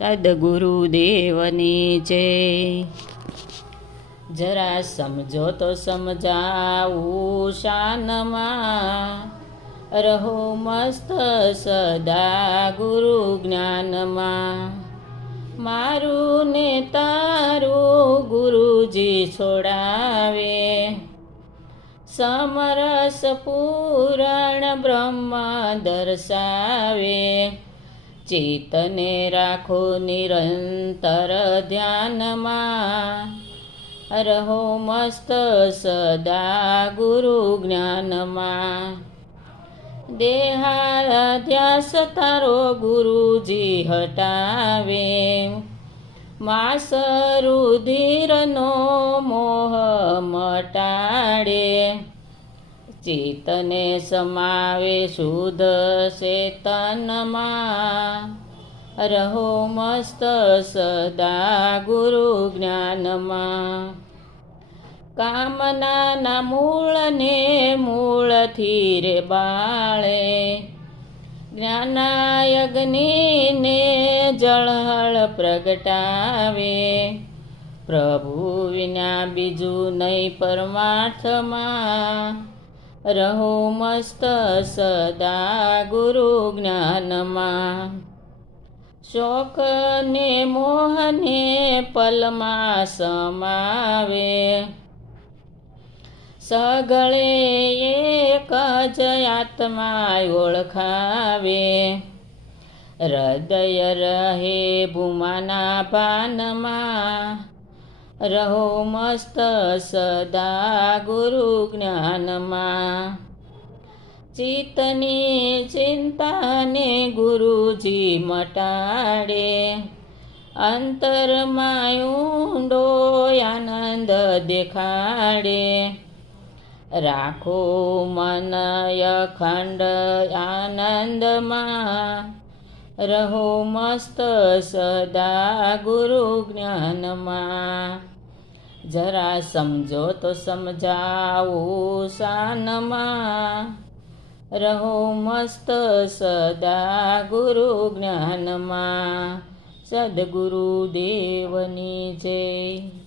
સદગુરુદેવની જય જરા સમજો તો સમજાવું શાનમાં રહો મસ્ત સદા ગુરુ જ્ઞાનમાં મારું ને તારું ગુરુજી છોડાવે સમરસ પૂરણ બ્રહ્મ દર્શાવે ચેતને રાખો નિરંતર ધ્યાનમાં. રહો મસ્ત સદા ગુરુ જ્ઞાનમાં. દેહાધ્યાસ તારો ગુરુજી હટાવે. માસ રુધિરનો મોહ મટાડે. ચેતને સમાવે શુદ્ધ ચેતનમાં રહો મસ્ત સદા ગુરુ જ્ઞાનમાં. કામનાના મૂળને મૂળથી રે બાળે જ્ઞાનાયગ્નિને જળહળ પ્રગટાવે. પ્રભુ વિના બીજું નહીં પરમાર્થમાં. રહો મસ્ત સદા ગુરુ જ્ઞાનમાં. શોકને મોહને પલમાં સમાવે. સગળે એક જ આત્મા ઓળખાવે. હૃદય રહે ભૂમાના ભાનમાં. રહો મસ્ત સદા ગુરુ જ્ઞાનમાં. ચિત્તની ચિંતાને ગુરુજી મટાડે. અંતરમાં ઊંડો આનંદ દેખાડે. રાખો મન અખંડ આનંદમાં. રહો મસ્ત સદા ગુરુ જ્ઞાનમાં. જરા સમજો તો સમજાવો શાનમાં. રહો મસ્ત સદા ગુરુ જ્ઞાનમાં. સદગુરુદેવની જય.